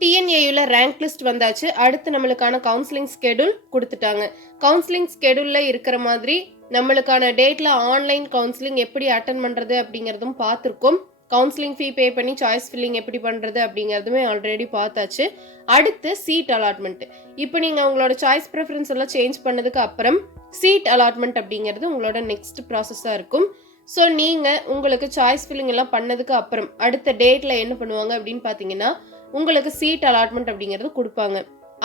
TNAUல rank list வந்தாச்சு. அடுத்து நம்மளுக்கான கவுன்சிலிங் ஸ்கெடியூல் கொடுத்துட்டாங்க. கவுன்சிலிங் ஸ்கெடியூல்ல இருக்கிற மாதிரி நம்மளுக்கான டேட்ல ஆன்லைன் கவுன்சிலிங் எப்படி அட்டன் பண்றது அப்படிங்கிறதும் பார்த்துருக்கோம். கவுன்சிலிங் ஃபீ பே பண்ணி சாய்ஸ் ஃபில்லிங் எப்படி பண்றது அப்படிங்கிறதுமே ஆல்ரெடி பார்த்தாச்சு. அடுத்து சீட் அலாட்மெண்ட். இப்போ நீங்க உங்களோட சாய்ஸ் ப்ரிஃபரன்ஸ் எல்லாம் சேஞ்ச் பண்ணதுக்கு அப்புறம் சீட் அலாட்மெண்ட் அப்படிங்கிறது உங்களோட நெக்ஸ்ட் ப்ராசஸாக இருக்கும். ஸோ நீங்கள் உங்களுக்கு சாய்ஸ் ஃபில்லிங் எல்லாம் பண்ணதுக்கு அப்புறம் அடுத்த டேட்டில் என்ன பண்ணுவாங்க அப்படின்னு பார்த்தீங்கன்னா உங்களுக்கு சீட் அலாட்மெண்ட் அப்படிங்கிறது கொடுப்பாங்க.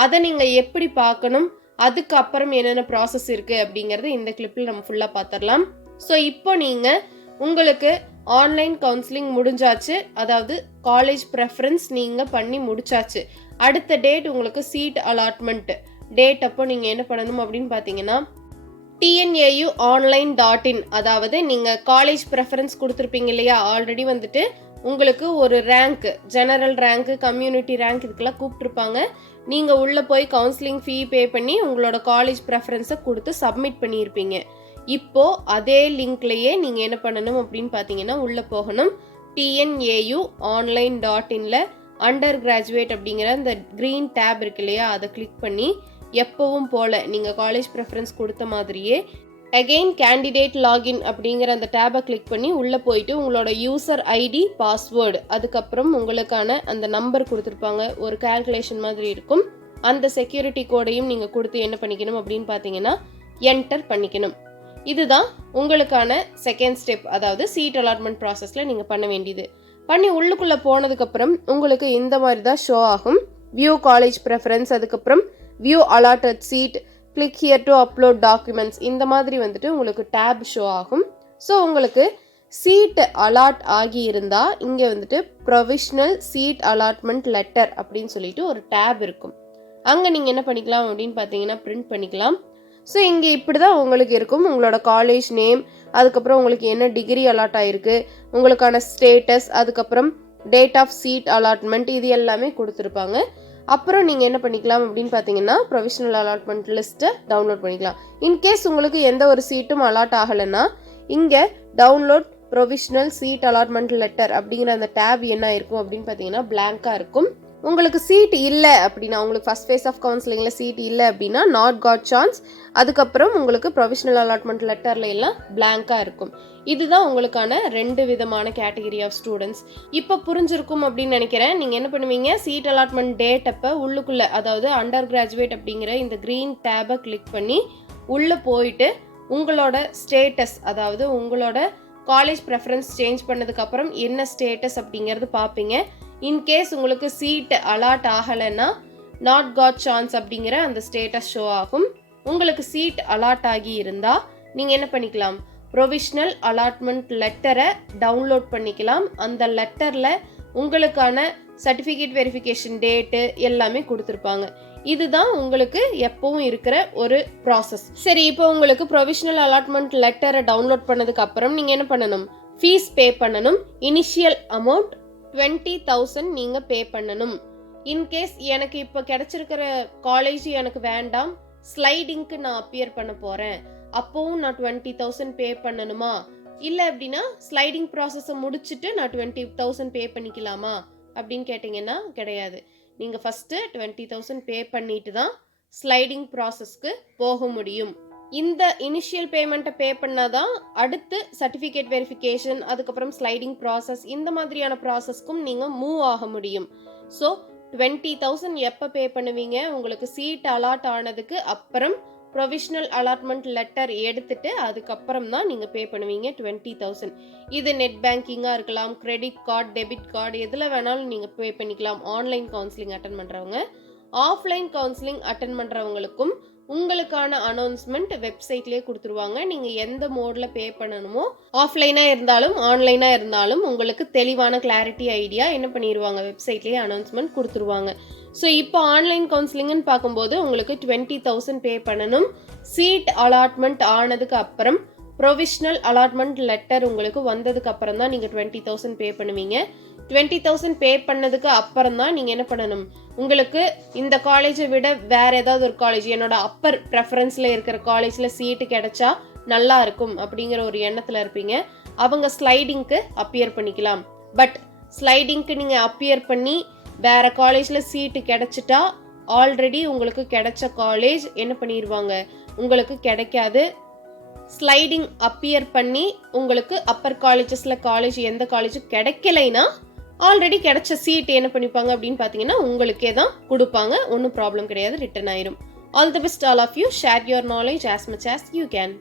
அதை நீங்கள் எப்படி பார்க்கணும், அதுக்கு அப்புறம் என்னென்ன ப்ராசஸ் இருக்குது அப்படிங்கிறது இந்த கிளிப்பில் நம்ம ஃபுல்லாக பார்த்துடலாம். ஸோ இப்போ நீங்கள் உங்களுக்கு ஆன்லைன் கவுன்சிலிங் முடிஞ்சாச்சு, அதாவது காலேஜ் ப்ரெஃபரன்ஸ் நீங்கள் பண்ணி முடிச்சாச்சு. அடுத்த டேட் உங்களுக்கு சீட் அலாட்மெண்ட் டேட் அப்போ நீங்கள் என்ன பண்ணணும் அப்படின்னு பார்த்தீங்கன்னா TNAUonline.in, அதாவது நீங்கள் காலேஜ் ப்ரெஃபரன்ஸ் கொடுத்துருப்பீங்க இல்லையா, ஆல்ரெடி வந்துட்டு உங்களுக்கு ஒரு rank, general rank, community rank இதுக்கெல்லாம் கூப்பிட்டுருப்பாங்க. நீங்கள் உள்ளே போய் கவுன்சிலிங் ஃபீ பே பண்ணி உங்களோட காலேஜ் ப்ரெஃபரன்ஸை கொடுத்து சப்மிட் பண்ணியிருப்பீங்க. இப்போது அதே லிங்க்லேயே நீங்கள் என்ன பண்ணணும் அப்படின்னு பார்த்தீங்கன்னா உள்ளே போகணும். TNAUonline.inல அண்டர் கிராஜுவேட் அப்படிங்கிற இந்த க்ரீன் டேப் இருக்கு இல்லையா, அதை கிளிக் பண்ணி எப்பவும் போல் நீங்கள் காலேஜ் ப்ரெஃபரன்ஸ் கொடுத்த மாதிரியே அகெயின் கேண்டிடேட் லாகின் அப்படிங்கிற அந்த டேபை கிளிக் பண்ணி உள்ளே போயிட்டு உங்களோட யூசர் ஐடி, பாஸ்வேர்டு, அதுக்கப்புறம் உங்களுக்கான அந்த நம்பர் கொடுத்துருப்பாங்க, ஒரு கால்குலேஷன் மாதிரி இருக்கும். அந்த செக்யூரிட்டி கோடையும் நீங்கள் கொடுத்து என்ன பண்ணிக்கணும் அப்படின்னு பார்த்தீங்கன்னா என்டர் பண்ணிக்கணும். இதுதான் உங்களுக்கான செகண்ட் ஸ்டெப், அதாவது சீட் அலாட்மெண்ட் ப்ராசஸில் நீங்கள் பண்ண வேண்டியது. பண்ணி உள்ளுக்குள்ளே போனதுக்கப்புறம் உங்களுக்கு இந்த மாதிரி தான் ஷோ ஆகும். வியூ காலேஜ் ப்ரெஃபரன்ஸ், அதுக்கப்புறம் view allotted seat, click here to upload documents, இந்த மாதிரி வந்துட்டு உங்களுக்கு டேப் ஷோ ஆகும். ஸோ உங்களுக்கு சீட் அலாட் ஆகி இருந்தால் இங்கே வந்துட்டு ப்ரொவிஷ்னல் சீட் அலாட்மெண்ட் லெட்டர் அப்படின்னு சொல்லிட்டு ஒரு டேப் இருக்கும். அங்கே நீங்கள் என்ன பண்ணிக்கலாம் அப்படின்னு பார்த்தீங்கன்னா பிரிண்ட் பண்ணிக்கலாம். ஸோ இங்கே இப்படி தான் உங்களுக்கு இருக்கும். உங்களோட காலேஜ் நேம், அதுக்கப்புறம் உங்களுக்கு என்ன டிகிரி அலாட் ஆகிருக்கு, உங்களுக்கான ஸ்டேட்டஸ், அதுக்கப்புறம் டேட் ஆஃப் சீட் அலாட்மெண்ட், இது எல்லாமே கொடுத்துருப்பாங்க. அப்புறம் நீங்கள் என்ன பண்ணிக்கலாம் அப்படின்னு பார்த்தீங்கன்னா ப்ரொவிஷனல் அலாட்மெண்ட் லிஸ்ட்டை டவுன்லோட் பண்ணிக்கலாம். இன்கேஸ் உங்களுக்கு எந்த ஒரு சீட்டும் அலாட் ஆகலைன்னா இங்கே download provisional seat allotment letter அப்படிங்கிற அந்த டேப் என்ன இருக்கும் அப்படின்னு பார்த்தீங்கன்னா பிளாங்காக இருக்கும். உங்களுக்கு சீட் இல்லை அப்படின்னா, உங்களுக்கு ஃபஸ்ட் ஃபேஸ் ஆஃப் கவுன்சிலிங்கில் சீட் இல்லை அப்படின்னா நாட் காட் சான்ஸ், அதுக்கப்புறம் உங்களுக்கு ப்ரொவிஷனல் அலாட்மெண்ட் லெட்டரில் எல்லாம் பிளாங்காக இருக்கும். இதுதான் உங்களுக்கான 2 விதமான கேட்டகரி ஆஃப் ஸ்டூடெண்ட்ஸ். இப்போ புரிஞ்சிருக்கும் அப்படின்னு நினைக்கிறேன். நீங்கள் என்ன பண்ணுவீங்க, சீட் அலாட்மெண்ட் டேட் அப்போ உள்ளுக்குள்ளே, அதாவது அண்டர் கிராஜுவேட் அப்படிங்கிற இந்த க்ரீன் டேபை கிளிக் பண்ணி உள்ளே போயிட்டு உங்களோட ஸ்டேட்டஸ், அதாவது உங்களோட காலேஜ் ப்ரெஃபரன்ஸ் சேஞ்ச் பண்ணதுக்கப்புறம் என்ன ஸ்டேட்டஸ் அப்படிங்கிறது பார்ப்பீங்க. இன்கேஸ் உங்களுக்கு சீட் அலாட் ஆகலைன்னா நாட் காட் சான்ஸ் அப்படிங்கிற அந்த ஸ்டேட்டஸ் ஷோ ஆகும். உங்களுக்கு சீட் அலாட் ஆகி இருந்தால் நீங்கள் என்ன பண்ணிக்கலாம், ப்ரொவிஷ்னல் அலாட்மெண்ட் லெட்டரை டவுன்லோட் பண்ணிக்கலாம். அந்த லெட்டரில் உங்களுக்கான சர்டிஃபிகேட் வெரிஃபிகேஷன் டேட்டு எல்லாமே கொடுத்துருப்பாங்க. இதுதான் உங்களுக்கு எப்பவும் இருக்கிற ஒரு ப்ராசஸ். சரி, இப்போ உங்களுக்கு ப்ரொவிஷ்னல் அலாட்மெண்ட் லெட்டரை டவுன்லோட் பண்ணதுக்கு அப்புறம் நீங்கள் என்ன பண்ணணும், ஃபீஸ் பே பண்ணணும். இனிஷியல் அமௌண்ட் 20,000 நீங்கள் பே பண்ணணும். இன்கேஸ் எனக்கு இப்போ கிடைச்சிருக்கிற காலேஜ் எனக்கு வேண்டாம், ஸ்லைடிங்க்கு நான் அப்பியர் பண்ண போகிறேன், அப்போவும் நான் 20,000 பே பண்ணணுமா, இல்லை அப்படின்னா ஸ்லைடிங் ப்ராசஸை முடிச்சுட்டு நான் 20,000 பே பண்ணிக்கலாமா அப்படின்னு கேட்டிங்கன்னா கிடையாது. நீங்கள் ஃபஸ்ட்டு 20,000 பே பண்ணிட்டு தான் ஸ்லைடிங் ப்ராசஸ்க்கு போக முடியும். இந்த இனிஷியல் பேமெண்ட்டை பே பண்ணாதான் அடுத்து சர்டிஃபிகேட் வெரிஃபிகேஷன், அதுக்கப்புறம் ஸ்லைடிங் ப்ராசஸ், இந்த மாதிரியான ப்ராசஸ்க்கும் நீங்கள் மூவ் ஆக முடியும். ஸோ 20,000 எப்போ பே பண்ணுவீங்க, உங்களுக்கு சீட் அலாட் ஆனதுக்கு அப்புறம் ப்ரொவிஷ்னல் அலாட்மெண்ட் லெட்டர் எடுத்துட்டு அதுக்கப்புறம் தான் நீங்கள் பே பண்ணுவீங்க 20,000. இது நெட் பேங்கிங்காக இருக்கலாம், கிரெடிட் கார்டு, டெபிட் கார்டு, எதில் வேணாலும் நீங்கள் பே பண்ணிக்கலாம். ஆன்லைன் கவுன்சிலிங் அட்டன் பண்ணுறவங்க, ஆஃப்லைன் கவுன்சிலிங் அட்டன் பண்ணுறவங்களுக்கும் உங்களுக்கான அனௌன்ஸ்மெண்ட் வெப்சைட்லேயே கொடுத்துருவாங்க. நீங்கள் எந்த மோடில் பே பண்ணணுமோ, ஆஃப்லைனாக இருந்தாலும் ஆன்லைனாக இருந்தாலும் உங்களுக்கு தெளிவான கிளாரிட்டி ஐடியா என்ன பண்ணிடுவாங்க, வெப்சைட்லேயே அனௌன்ஸ்மெண்ட் கொடுத்துருவாங்க. ஸோ இப்போ ஆன்லைன் கவுன்சிலிங்னு பார்க்கும்போது உங்களுக்கு 20,000 பே பண்ணணும். சீட் அலாட்மெண்ட் ஆனதுக்கு அப்புறம் ப்ரொவிஷ்னல் அலாட்மெண்ட் லெட்டர் உங்களுக்கு வந்ததுக்கு அப்புறம் தான் நீங்கள் 20,000 பே பண்ணுவீங்க. 20,000 பே பண்ணதுக்கு அப்புறம் தான் நீங்கள் என்ன பண்ணணும், உங்களுக்கு இந்த காலேஜை விட வேறு ஏதாவது ஒரு காலேஜ், என்னோட அப்பர் ப்ரெஃபரன்ஸில் இருக்கிற காலேஜில் சீட்டு கிடைச்சா நல்லா இருக்கும் அப்படிங்கிற ஒரு எண்ணத்தில் இருப்பீங்க. அவங்க ஸ்லைடிங்க்கு அப்பியர் பண்ணிக்கலாம். பட் ஸ்லைடிங்க்கு நீங்கள் அப்பியர் பண்ணி வேறு காலேஜில் சீட்டு கிடச்சிட்டா ஆல்ரெடி உங்களுக்கு கிடைச்ச காலேஜ் என்ன பண்ணிடுவாங்க, உங்களுக்கு கிடைக்காது. ஸ்லைடிங் அப்பியர் பண்ணி உங்களுக்கு அப்பர் காலேஜஸில் காலேஜ் எந்த காலேஜும் கிடைக்கலைன்னா ஆல்ரெடி கிடைச்ச சீட் என்ன பண்ணிப்பாங்க அப்படின்னு பார்த்தீங்கன்னா உங்களுக்கே தான் கொடுப்பாங்க. ஒன்றும் ப்ராப்ளம் கிடையாது, ரிட்டன் ஆயிரும். All the best all of you. Share your knowledge as much as you can.